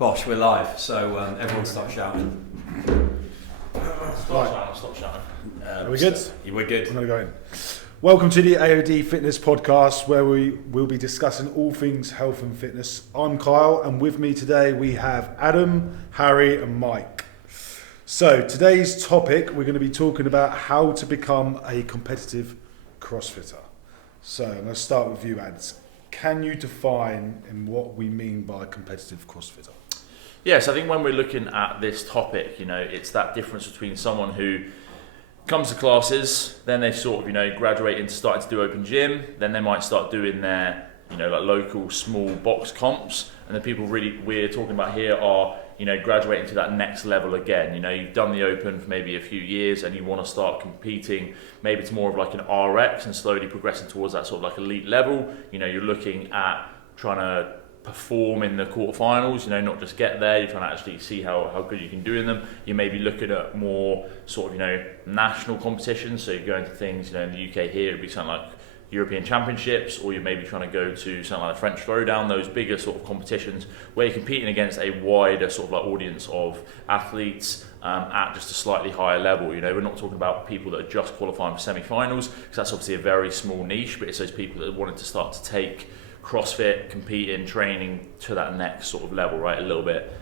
Bosh, we're live, so everyone start shouting. Stop shouting. Are we good? We're good. I'm going to go in. Welcome to the AOD Fitness Podcast, where we will be discussing all things health and fitness. I'm Kyle, and with me today we have Adam, Harry, and Mike. So today's topic, we're going to be talking about how to become a competitive CrossFitter. So I'm going to start with you, Ads. Can you define in what we mean by competitive CrossFitter? Yes, I think when we're looking at this topic, it's that difference between someone who comes to classes, then they sort of, graduate into starting to do open gym, then they might start doing their, like local small box comps, and the people really we're talking about here are, graduating to that next level again. You've done the open for maybe a few years and you want to start competing, maybe it's more of like an RX and slowly progressing towards that sort of like elite level. You're looking at trying to perform in the quarterfinals, not just get there, you're trying to actually see how good you can do in them. You may be looking at more sort of, national competitions, so you're going to things, in the UK here, it'd be something like European Championships, or you may be trying to go to something like the French Throwdown, those bigger sort of competitions where you're competing against a wider sort of like audience of athletes at just a slightly higher level. We're not talking about people that are just qualifying for semi-finals, because that's obviously a very small niche, but it's those people that wanted to start to take CrossFit, competing, training to that next sort of level, right? A little bit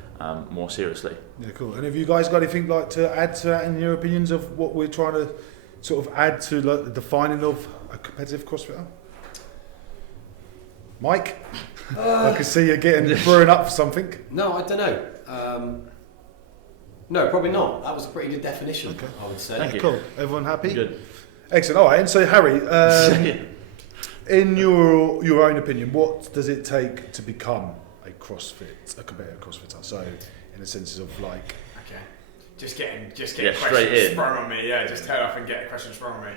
more seriously. Yeah, cool. And have you guys got anything like to add to that in your opinions of what we're trying to sort of add to like the defining of a competitive CrossFitter? Mike? I can see you getting brewing up for something. No, I don't know. No, probably not. That was a pretty good definition, okay. I would say. Thank you. Cool. Everyone happy? Good. Excellent. All right. And so, Harry, in your own opinion, what does it take to become a competitive CrossFitter? So, in the sense of like, okay, just getting questions sprung on me. Yeah, just turn off and get questions sprung on me.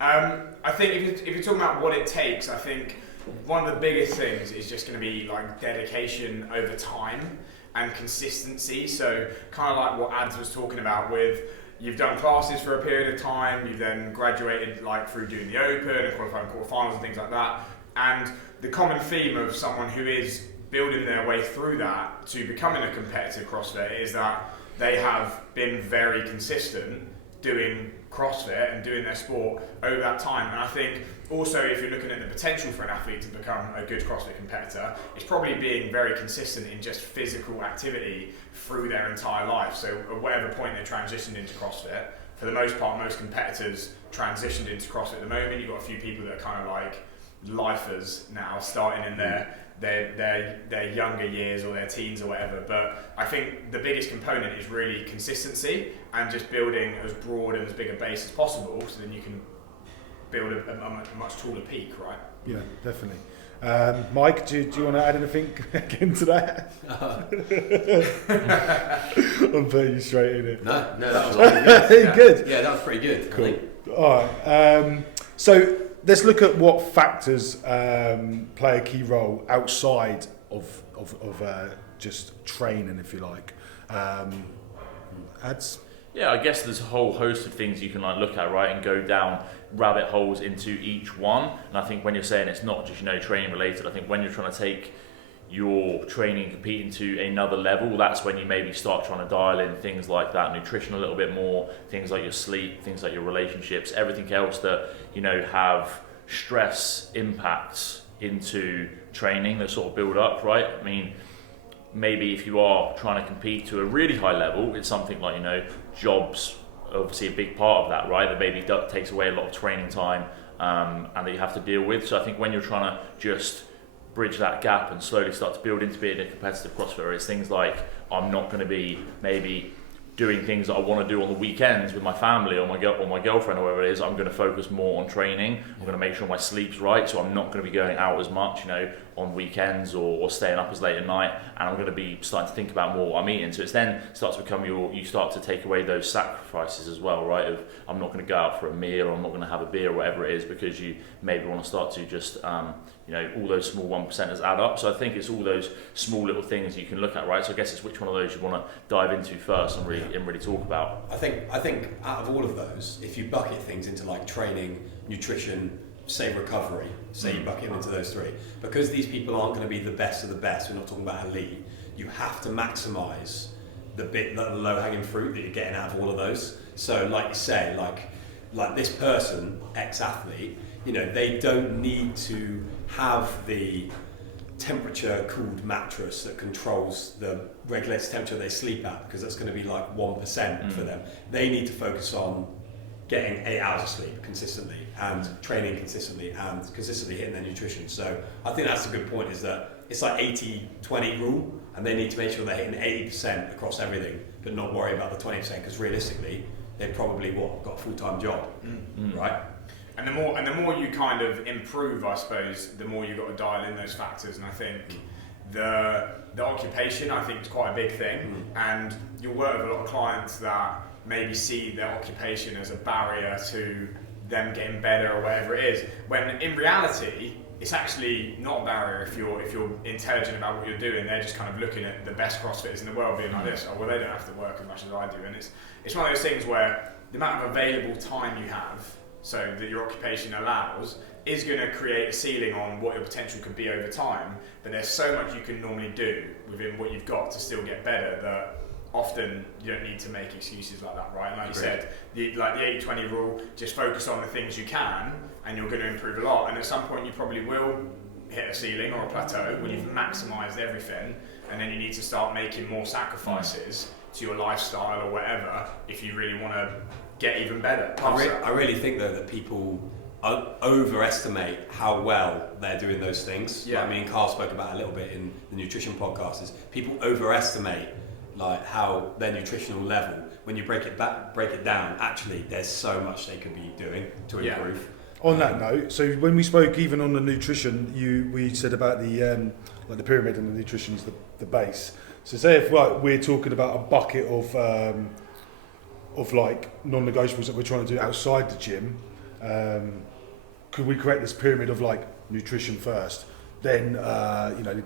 I think if you're talking about what it takes, I think one of the biggest things is just going to be like dedication over time and consistency. So kind of like what Ads was talking about with. You've done classes for a period of time, you've then graduated like through doing the open and qualifying quarterfinals and things like that. And the common theme of someone who is building their way through that to becoming a competitive CrossFit is that they have been very consistent doing CrossFit and doing their sport over that time. And I think also if you're looking at the potential for an athlete to become a good CrossFit competitor, it's probably being very consistent in just physical activity through their entire life. So at whatever point they transitioned into CrossFit, for the most part, most competitors transitioned into CrossFit at the moment. You've got a few people that are kind of like lifers now, starting in their younger years or their teens or whatever. But I think the biggest component is really consistency and just building as broad and as big a base as possible, so then you can build a much taller peak, right? Yeah, definitely. Mike, do you want to add anything again to that? I'm putting you straight in it. No, that was good. Good. Yeah, that was pretty good. Cool. All right. So let's look at what factors play a key role outside of just training, if you like. Ads? Yeah, I guess there's a whole host of things you can like look at, right, and go down rabbit holes into each one. And I think when you're saying it's not just training related, I think when you're trying to take your training and competing to another level, that's when you maybe start trying to dial in things like that, nutrition a little bit more, things like your sleep, things like your relationships, everything else that have stress impacts into training that sort of build up, right? I mean, maybe if you are trying to compete to a really high level, it's something like, jobs, obviously a big part of that, right? That maybe takes away a lot of training time and that you have to deal with. So I think when you're trying to just bridge that gap and slowly start to build into being a competitive CrossFitter, it's things like, I'm not going to be maybe doing things that I want to do on the weekends with my family or my girlfriend or whatever it is. I'm going to focus more on training. I'm going to make sure my sleep's right, so I'm not going to be going out as much, on weekends or staying up as late at night, and I'm going to be starting to think about more what I'm eating. So it's then starts to become you start to take away those sacrifices as well, right? Of I'm not going to go out for a meal, or I'm not going to have a beer or whatever it is, because you maybe want to start to just all those small 1%ers add up. So I think it's all those small little things you can look at, right? So I guess it's which one of those you want to dive into first and really talk about. I think out of all of those, if you bucket things into like training, nutrition, say recovery, say you bucket them into those three, because these people aren't going to be the best of the best, we're not talking about elite, you have to maximise the low hanging fruit that you're getting out of all of those. So like you say, like this person, ex-athlete, you know, they don't need to have the temperature cooled mattress that controls the regulates the temperature they sleep at, because that's going to be like 1% for them. They need to focus on getting 8 hours of sleep consistently and training consistently and consistently hitting their nutrition. So I think that's a good point, is that it's like 80-20 rule, and they need to make sure they're hitting 80% across everything, but not worry about the 20%, because realistically they've probably got a full-time job, right? And the more you kind of improve, I suppose, the more you've got to dial in those factors. And I think the occupation, I think, is quite a big thing. And you'll work with a lot of clients that maybe see their occupation as a barrier to them getting better or whatever it is. When in reality, it's actually not a barrier if you're intelligent about what you're doing. They're just kind of looking at the best CrossFitters in the world, being like this. Oh, well, they don't have to work as much as I do. And it's one of those things where the amount of available time you have, so that your occupation allows, is going to create a ceiling on what your potential could be over time. But there's so much you can normally do within what you've got to still get better that often you don't need to make excuses like that, right? And like you said, the 80-20 rule, just focus on the things you can and you're going to improve a lot. And at some point you probably will hit a ceiling or a plateau when you've maximised everything, and then you need to start making more sacrifices to your lifestyle or whatever if you really want to get even better. I really think though that people overestimate how well they're doing those things. Yeah. Like me and Carl spoke about a little bit in the nutrition podcast, is people overestimate like how their nutritional level, when you break it down, actually there's so much they could be doing to improve. On that note, so when we spoke even on the nutrition, we said about the like the pyramid, and the nutrition is the base. So say if we're talking about a bucket of like non-negotiables that we're trying to do outside the gym, could we create this pyramid of like nutrition first, then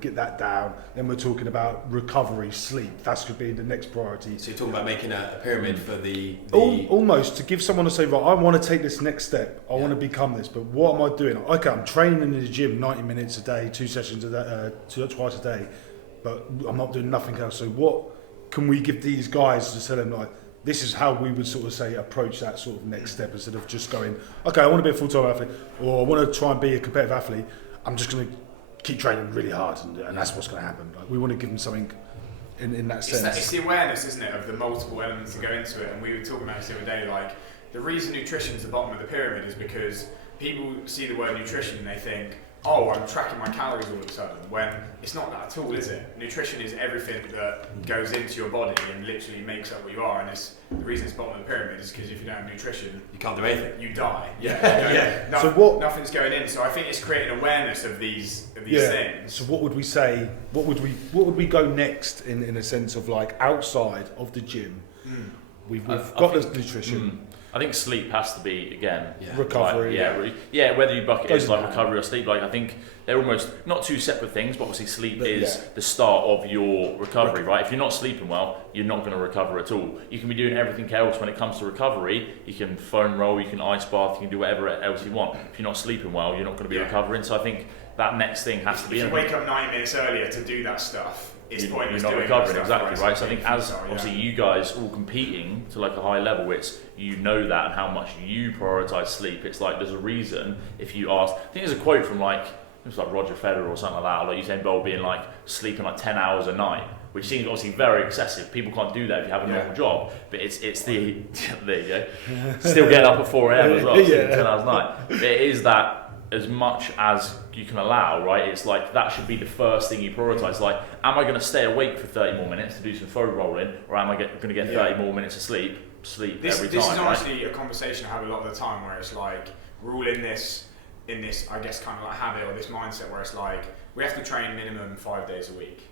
get that down, then we're talking about recovery, sleep, that could be the next priority. So you're talking about making a pyramid for the almost to give someone to say, right, I want to take this next step, I want to become this, but what am I doing? Okay, I'm training in the gym 90 minutes a day, 2 sessions a day, twice a day, but I'm not doing nothing else. So what can we give these guys to tell them, like, this is how we would sort of say approach that sort of next step, instead of just going, okay, I want to be a full-time athlete, or I want to try and be a competitive athlete, I'm just going to keep training really hard, and that's what's going to happen. Like, we want to give them something in that sense. It's the awareness, isn't it, of the multiple elements that go into it. And we were talking about this the other day, like, the reason nutrition's the bottom of the pyramid is because people see the word nutrition and they think, oh, I'm tracking my calories all of a sudden, when it's not that at all, is it? Nutrition is everything that goes into your body and literally makes up what you are. And the reason it's bottom of the pyramid is because if you don't have nutrition, you can't do anything. You die. Yeah. Nothing's going in. So I think it's creating awareness of these things. So what would we say? What would we go next in a sense of like outside of the gym? We've got this nutrition. I think sleep has to be, again, recovery. Like, whether you bucket it as like recovery or sleep, like I think they're almost not two separate things, but obviously sleep is the start of your recovery, right? If you're not sleeping well, you're not going to recover at all. You can be doing everything else when it comes to recovery. You can foam roll, you can ice bath, you can do whatever else you want. If you're not sleeping well, you're not going to be recovering. So I think that next thing has to be. If you wake up 90 minutes earlier to do that stuff, it's pointless. You're not recovering, exactly, right? So I think as sorry, obviously you guys all competing to like a high level, it's that and how much you prioritise sleep. It's like there's a reason if you ask. I think there's a quote from like it was like Roger Federer or something like that, or like Usain Bolt being like sleeping like 10 hours a night, which seems obviously very excessive. People can't do that if you have a normal job, but it's the there you go. Still getting up at 4 a.m. as well, sleeping 10 hours a night. But it is that. As much as you can allow, right? It's like that should be the first thing you prioritise. Like, am I going to stay awake for 30 more minutes to do some foam rolling, or am I going to get 30 more minutes of sleep? This is honestly a conversation I have a lot of the time, where it's like we're all in this, I guess, kind of like habit or this mindset where it's like we have to train minimum 5 days a week,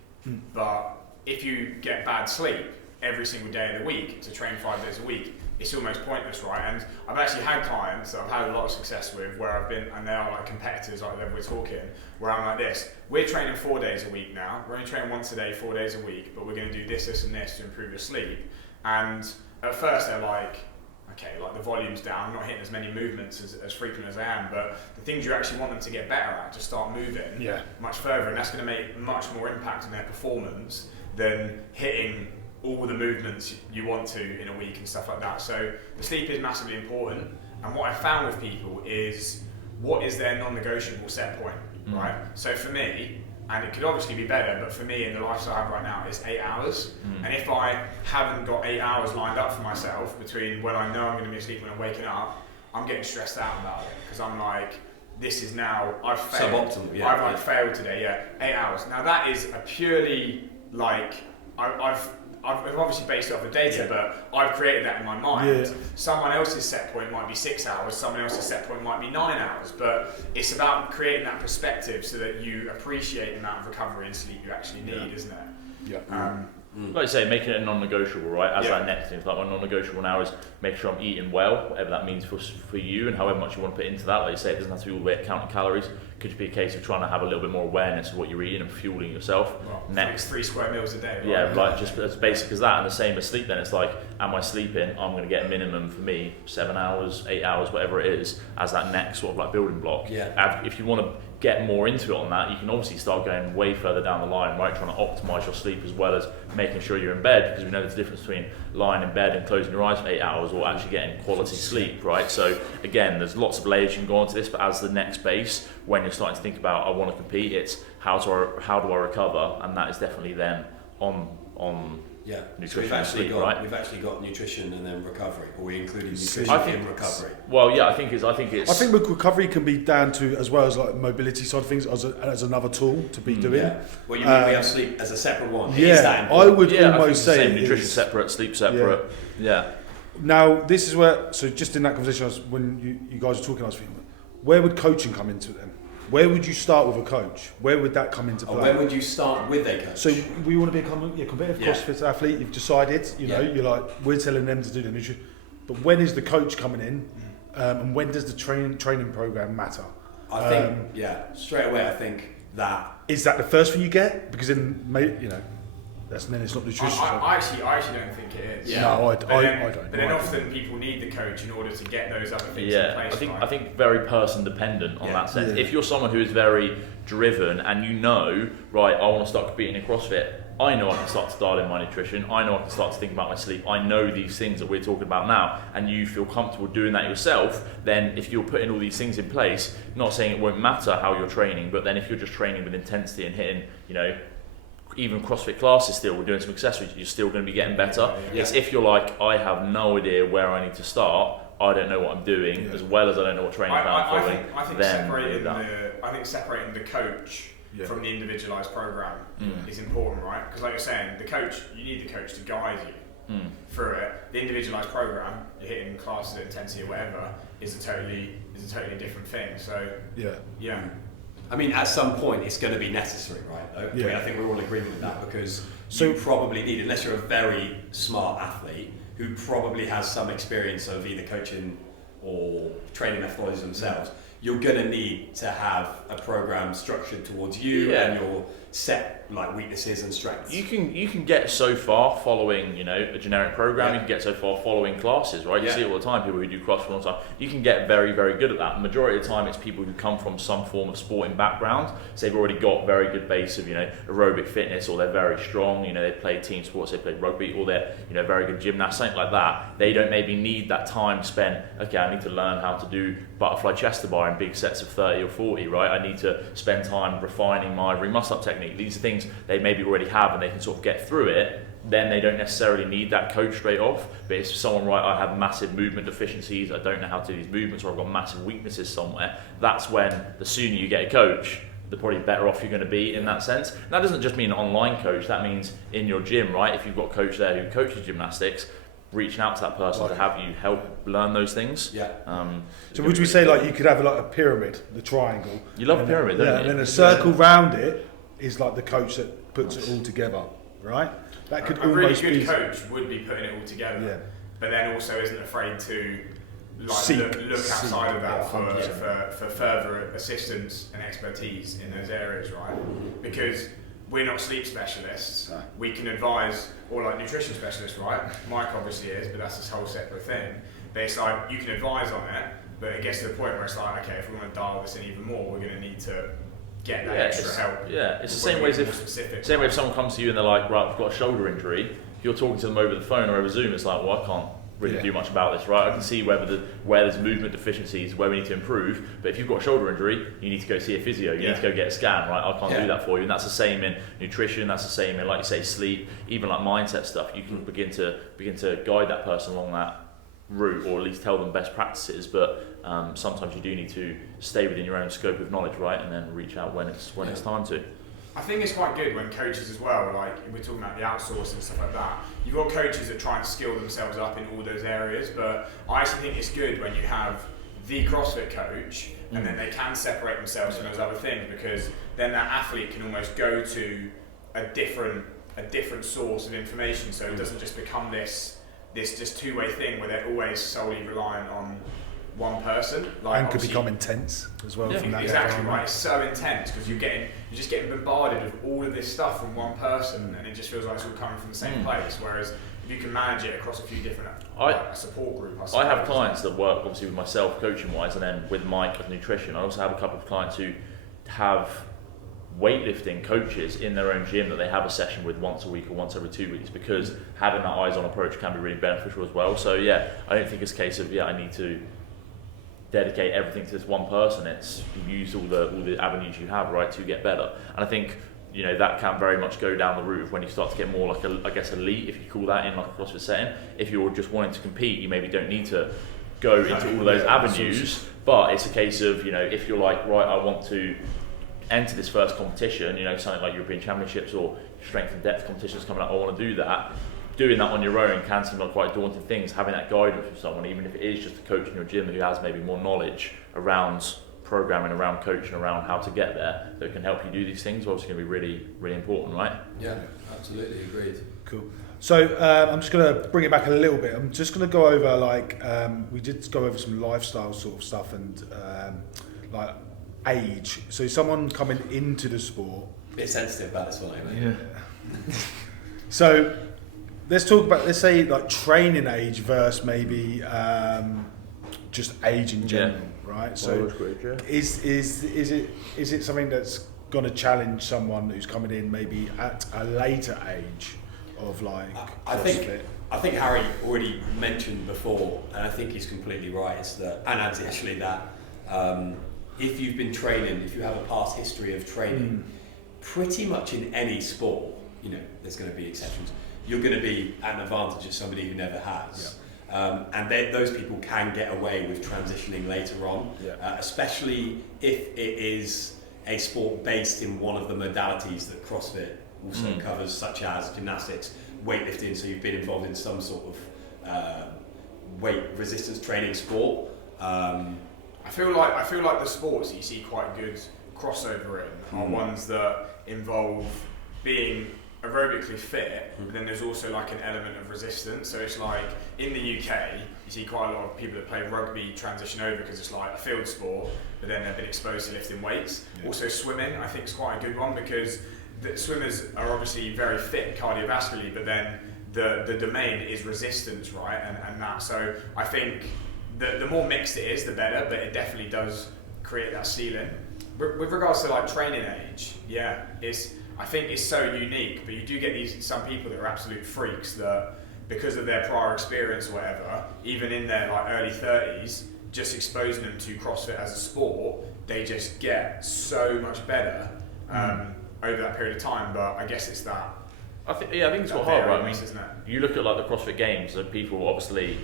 but if you get bad sleep every single day of the week to train 5 days a week, it's almost pointless, right? And I've actually had clients that I've had a lot of success with where I've been, and they are like competitors, like we're talking, where I'm like this, we're training 4 days a week now, we're only training once a day, 4 days a week, but we're going to do this, this and this to improve your sleep. And at first they're like, okay, like the volume's down, I'm not hitting as many movements as frequent as I am, but the things you actually want them to get better at, just start moving much further, and that's going to make much more impact on their performance than hitting all the movements you want to in a week and stuff like that. So the sleep is massively important. And what I found with people is, what is their non-negotiable set point, right? So for me, and it could obviously be better, but for me in the lifestyle I have right now, it's 8 hours. And if I haven't got 8 hours lined up for myself between when I know I'm going to be asleep and I'm waking up, I'm getting stressed out about it, because I'm like, this is now, I've failed. Suboptimal, I've failed today, 8 hours. Now that is a purely, like, I've obviously based it off the data, but I've created that in my mind. Someone else's set point might be 6 hours, someone else's set point might be 9 hours, but it's about creating that perspective so that you appreciate the amount of recovery and sleep you actually need, isn't it? Like you say, making it a non-negotiable, right? As that next thing, like my non-negotiable now is make sure I'm eating well, whatever that means for you, and however much you want to put into that. Like you say, it doesn't have to be all the way at counting calories. It could just be a case of trying to have a little bit more awareness of what you're eating and fueling yourself. Well, next, 3 square meals a day. Right? Yeah, like just as basic as that, and the same as sleep. Then it's like, am I sleeping? I'm going to get a minimum for me 7 hours, 8 hours, whatever it is, as that next sort of like building block. If you want to get more into it on that, you can obviously start going way further down the line, right? Trying to optimize your sleep as well as making sure you're in bed, because we know there's a difference between lying in bed and closing your eyes for 8 hours or actually getting quality sleep, right? So again, there's lots of layers you can go onto this, but as the next base, when you're starting to think about I want to compete, it's how do I recover, and that is definitely then on nutrition and sleep, right? We've actually got nutrition and then recovery. Are we including nutrition in recovery? Well, yeah, I think recovery can be down to, as well as like mobility side of things, as another tool to be doing. Yeah. Well, you mean we have sleep as a separate one? Yeah, I would almost say nutrition separate, sleep separate. Yeah. Now this is where, so just in that conversation, when you guys were talking, I was thinking, where would coaching come into it then? Where would you start with a coach? Where would that come into play? Where would you start with a coach? So we want to be a competitive CrossFit athlete. You've decided, you're like, we're telling them to do the nutrition. But when is the coach coming in? And when does the training program matter? I think, straight away, I think that... Is that the first thing you get? Because then, then it's not nutrition. I actually don't think it is. Yeah. No, I don't. But then often people need the coach in order to get those other things in place. I think very person dependent on that sense. If you're someone who is very driven and right, I want to start competing in CrossFit, I know I can start to dial in my nutrition, I know I can start to think about my sleep, I know these things that we're talking about now, and you feel comfortable doing that yourself, then if you're putting all these things in place, not saying it won't matter how you're training, but then if you're just training with intensity and hitting, even CrossFit classes still, we're doing some accessories, you're still going to be getting better. It's if you're like, I have no idea where I need to start, I don't know what I'm doing, as well as I don't know what training plan I'm following. I think separating the coach from the individualised program is important, right? Because like you're saying, you need the coach to guide you through it. The individualised program, you're hitting classes at intensity or whatever, is a totally different thing. So yeah. I mean, at some point, it's going to be necessary, right? I think we're all in agreement with that, because you probably need, unless you're a very smart athlete who probably has some experience of either coaching or training methodologies themselves, you're going to need to have a program structured towards you and your set weaknesses and strengths. You can get so far following a generic program. You can get so far following classes, right? You see it all the time. People who do CrossFit all the time. You can get very, very good at that. Majority of the time, it's people who come from some form of sporting background. So they've already got very good base of aerobic fitness, or they're very strong. They play team sports, they play rugby, or they're very good gymnasts, something like that. They don't maybe need that time spent. Okay, I need to learn how to do butterfly chest to bar in big sets of 30 or 40, right? I need to spend time refining my every muscle up technique. These are things they maybe already have, and they can sort of get through it. Then they don't necessarily need that coach straight off. But if someone, right, I have massive movement deficiencies, I don't know how to do these movements, or I've got massive weaknesses somewhere, that's when the sooner you get a coach, the probably better off you're going to be in that sense. And that doesn't just mean an online coach, that means in your gym, right? If you've got a coach there who coaches gymnastics, reaching out to that person to have you help learn those things. So would we say you could have a pyramid, the triangle? You love a pyramid, don't you? And then a circle round it is like the coach that puts it all together, right? That could a really good coach would be putting it all together, but then also isn't afraid to look outside of that for further assistance and expertise in those areas, right? Because we're not sleep specialists. No. We can advise, or nutrition specialists, right? Mike obviously is, but that's this whole separate thing. But it's you can advise on it, but it gets to the point where it's okay, if we want to dial this in even more, we're going to need to get that extra help. Yeah, it's the same way as if someone comes to you and they're like, right, I've got a shoulder injury. If you're talking to them over the phone or over Zoom, it's like, well, I can't really do much about this, right? I can see where there's movement deficiencies, where we need to improve. But if you've got a shoulder injury, you need to go see a physio. You need to go get a scan, right? I can't do that for you. And that's the same in nutrition. That's the same in, like you say, sleep. Even like mindset stuff. You can begin to guide that person along that route, or at least tell them best practices. But sometimes you do need to stay within your own scope of knowledge, right? And then reach out when it's time to. I think it's quite good when coaches as well, like we're talking about the outsourcing and stuff like that, you've got coaches that try and skill themselves up in all those areas, but I actually think it's good when you have the CrossFit coach and then they can separate themselves from those other things, because then that athlete can almost go to a different source of information, so it doesn't just become this just two-way thing where they're always solely reliant on one person, and could become intense as well. From that exactly right. It's so intense because you're just getting bombarded with all of this stuff from one person, and it just feels like it's all coming from the same place. Whereas if you can manage it across a few different a support group, I have clients that work obviously with myself coaching wise, and then with Mike with nutrition. I also have a couple of clients who have weightlifting coaches in their own gym that they have a session with once a week or once every 2 weeks, because having that eyes-on approach can be really beneficial as well. So I don't think it's a case of I need to dedicate everything to this one person. It's you use all the avenues you have, right, to get better. And I think that can very much go down the route of when you start to get more like elite, if you call that, in like a CrossFit setting. If you're just wanting to compete, you maybe don't need to go into all of those avenues, but it's a case of if you're like, right, I want to enter this first competition, something like European Championships or strength and depth competitions coming up, I want to do that. Doing that on your own can seem like quite daunting things. Having that guidance from someone, even if it is just a coach in your gym who has maybe more knowledge around programming, around coaching, around how to get there, that can help you do these things, obviously going to be really, really important, right? Yeah, absolutely agreed. Cool. So I'm just going to bring it back a little bit. I'm just going to go over we did go over some lifestyle sort of stuff and like age. So someone coming into the sport. A bit sensitive about this one, anyway. Yeah. So let's talk about, let's say, like training age versus maybe just age in general, right? So is it something that's going to challenge someone who's coming in maybe at a later age of like CrossFit? I think Harry already mentioned before, and I think he's completely right. It's that, and Andy actually, that if you've been training, if you have a past history of training, pretty much in any sport, there's going to be exceptions. You're going to be at an advantage of somebody who never has. And those people can get away with transitioning later on, especially if it is a sport based in one of the modalities that CrossFit also covers, such as gymnastics, weightlifting, so you've been involved in some sort of weight resistance training sport. I feel like the sports that you see quite good crossover in are ones that involve being aerobically fit, but then there's also like an element of resistance. So it's like in the UK, you see quite a lot of people that play rugby transition over because it's like a field sport, but then they've been exposed to lifting weights. Also swimming, I think, is quite a good one, because the swimmers are obviously very fit cardiovascularly, but then the domain is resistance, right? And that, so I think the more mixed it is, the better, but it definitely does create that ceiling. With regards to like training age, I think it's so unique, but you do get some people that are absolute freaks that, because of their prior experience or whatever, even in their like early 30s, just exposing them to CrossFit as a sport, they just get so much better over that period of time. But I guess it's that. I think it's quite hard, right? I mean, isn't it? You look at like the CrossFit Games, and people obviously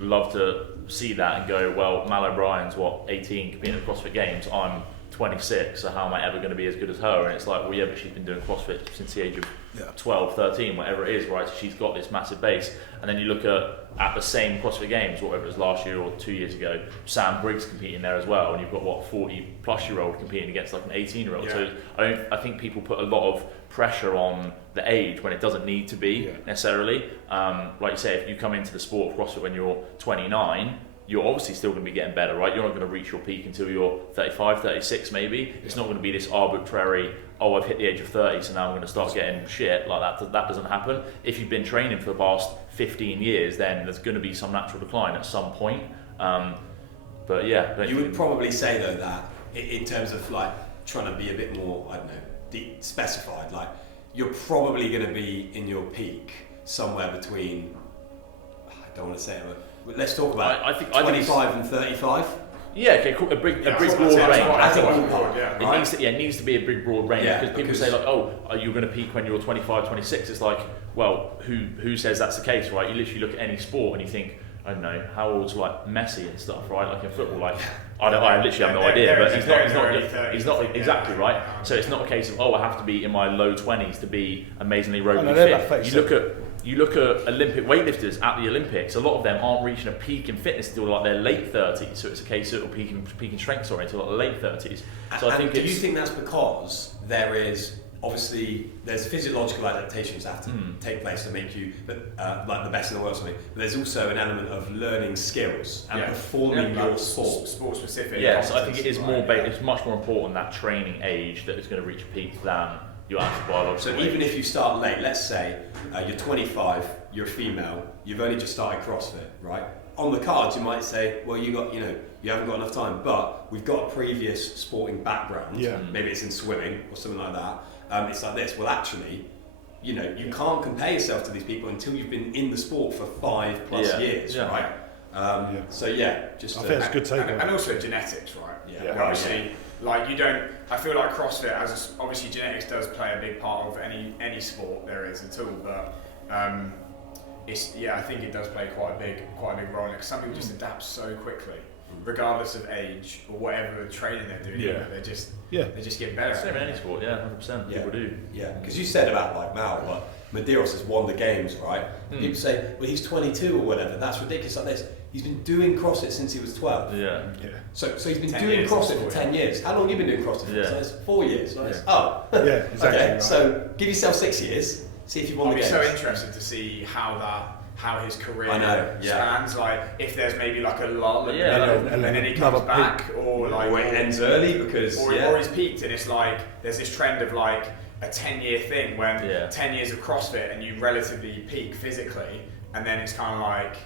love to see that and go, well, Mal O'Brien's 18 competing at CrossFit Games, I'm 26, so how am I ever going to be as good as her? And it's like, well, yeah, but she's been doing CrossFit since the age of 12, 13, whatever it is, right? So she's got this massive base. And then you look at the same CrossFit Games, whatever it was last year or 2 years ago, Sam Briggs competing there as well, and you've got 40-plus-year-old competing against like an 18-year-old. So I think people put a lot of pressure on the age when it doesn't need to be necessarily. Like you say, if you come into the sport of CrossFit when you're 29, you're obviously still going to be getting better, right? You're not going to reach your peak until you're 35, 36 maybe. It's not going to be this arbitrary, I've hit the age of 30, so now I'm going to start getting shit. Like that doesn't happen. If you've been training for the past 15 years, then there's going to be some natural decline at some point. But yeah. You would probably say though that in terms of like trying to be a bit more, I don't know, specified, like you're probably going to be in your peak somewhere between, I don't want to say it, but let's talk about I think 25 and 35. Yeah, okay, cool. A big broad range. It needs to be a big broad range, because people say like, oh, are you going to peak when you're 25, 26? It's like, well, who says that's the case, right? You literally look at any sport and you think, I don't know, how old's like Messi and stuff, right? Like in football, like I literally have no idea, but he's not exactly right. So it's not a case of, oh, I have to be in my low 20s to be amazingly roadly fit. You look at Olympic weightlifters at the Olympics. A lot of them aren't reaching a peak in fitness until like their late 30s. So it's a case of peaking strength, until like the late 30s. So I think. Do you think that's because there's physiological adaptations that have to take place to make you like the best in the world or something, but there's also an element of learning skills and performing your sport specific. Yeah, so I think it is it's much more important that training age that is going to reach a peak than your actual biological So age. even if you start late, let's say you're 25, you're a female, you've only just started CrossFit, right? On the cards, you might say, well, you haven't got enough time, but we've got a previous sporting background. Yeah. Maybe it's in swimming or something like that. It's like this. Well, actually, you can't compare yourself to these people until you've been in the sport for 5+ years, right? I think that's a good take. And also genetics, right? Yeah. Obviously, like you don't. I feel like CrossFit, obviously genetics does play a big part of any sport there is at all, but I think it does play quite a big role in it, because some people just adapt so quickly, regardless of age or whatever training they're doing. They just get better. Same in any sport, 100%. People do. Yeah, because you said about like Mal, Medeiros has won the games, right? People say, well, he's 22 or whatever. That's ridiculous. Like this, he's been doing CrossFit since he was 12. Yeah. So he's been doing CrossFit for 10 years. How long have you been doing CrossFit for? Yeah. So it's 4 years. Like exactly. Okay, right. so give yourself 6 years. See if you've won the games. I'd be so interested to see how his career spans. Like if there's maybe like a lull, and then he comes back, or it ends early because or he's peaked, and it's like there's this trend of like a 10-year thing when 10 years of CrossFit and you relatively peak physically, and then it's kind of like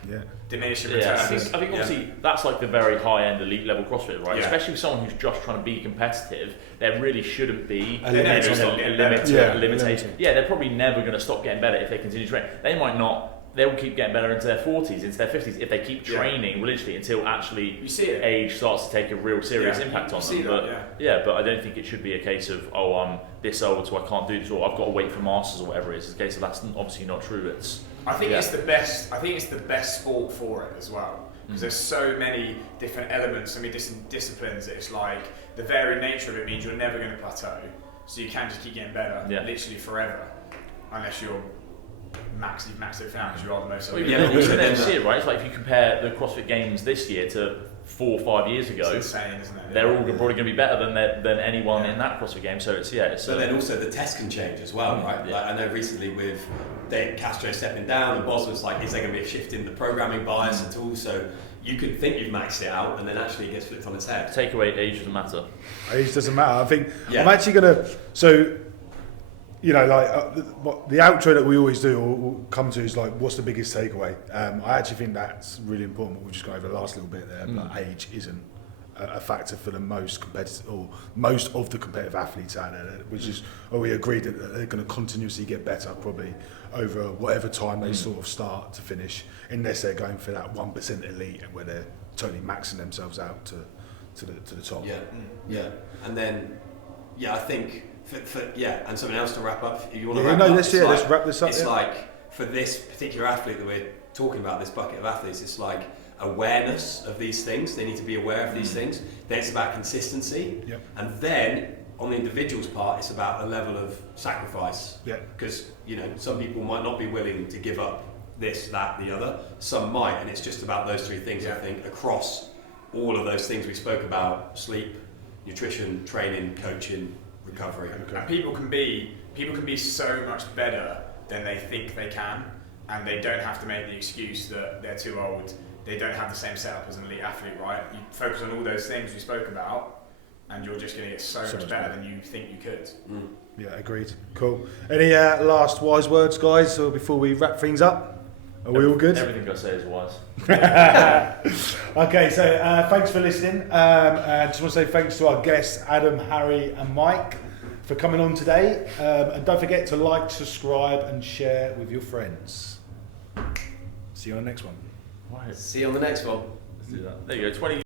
diminishing returns. I think obviously that's like the very high end elite level CrossFit, right? Especially with someone who's just trying to be competitive, there really shouldn't be a limitation. Yeah, they're probably never going to stop getting better if they continue training. They might not. They'll keep getting better into their 40s, into their 50s, if they keep training religiously until actually age starts to take a real serious impact on them. But I don't think it should be a case of, oh, I'm this old so I can't do this, or I've got to wait for masters or whatever it is. It's a case of that's obviously not true. I think it's the best. I think it's the best sport for it as well, because there's so many different elements, so many different disciplines. That it's like the varied nature of it means you're never going to plateau, so you can just keep getting better, literally forever, unless you're massive fan, because you are the most. But you can see it, right? It's like if you compare the CrossFit Games this year to 4 or 5 years ago, it's insane, isn't it? They're all probably going to be better than anyone in that CrossFit Game. So it's So then also the test can change as well, right? Like I know recently with Dave Castro stepping down, and Boz was like, is there going to be a shift in the programming bias at all? So you could think you've maxed it out, and then actually it gets flipped on its head. Takeaway: age doesn't matter. Age doesn't matter. I think I'm actually going to. So, the outro that we always do or come to is like, what's the biggest takeaway? I actually think that's really important. We've just gone over the last little bit there, but age isn't a factor for the most competitive or most of the competitive athletes out there, which is, we agreed that they're going to continuously get better probably over whatever time they sort of start to finish, unless they're going for that 1% elite and where they're totally maxing themselves out to the top. And then I think and something else to wrap up. If you want to let's wrap this up. It's like for this particular athlete that we're talking about, this bucket of athletes, it's like awareness of these things. They need to be aware of these things. Then it's about consistency, and then on the individual's part, it's about a level of sacrifice. Because some people might not be willing to give up this, that, the other. Some might, and it's just about those 3 things. I think across all of those things we spoke about: sleep, nutrition, training, coaching, recovery. And people can be so much better than they think they can, and they don't have to make the excuse that they're too old. They don't have the same setup as an elite athlete, right? You focus on all those things we spoke about, and you're just going to get so much better than you think you could. Yeah, agreed. Cool. Any last wise words, guys, or before we wrap things up? Are we all good? Everything I say is wise. Okay, so thanks for listening. I just want to say thanks to our guests, Adam, Harry and Mike, for coming on today. And don't forget to like, subscribe and share with your friends. See you on the next one. Right. See you on the next one. Let's do that. There you go. 20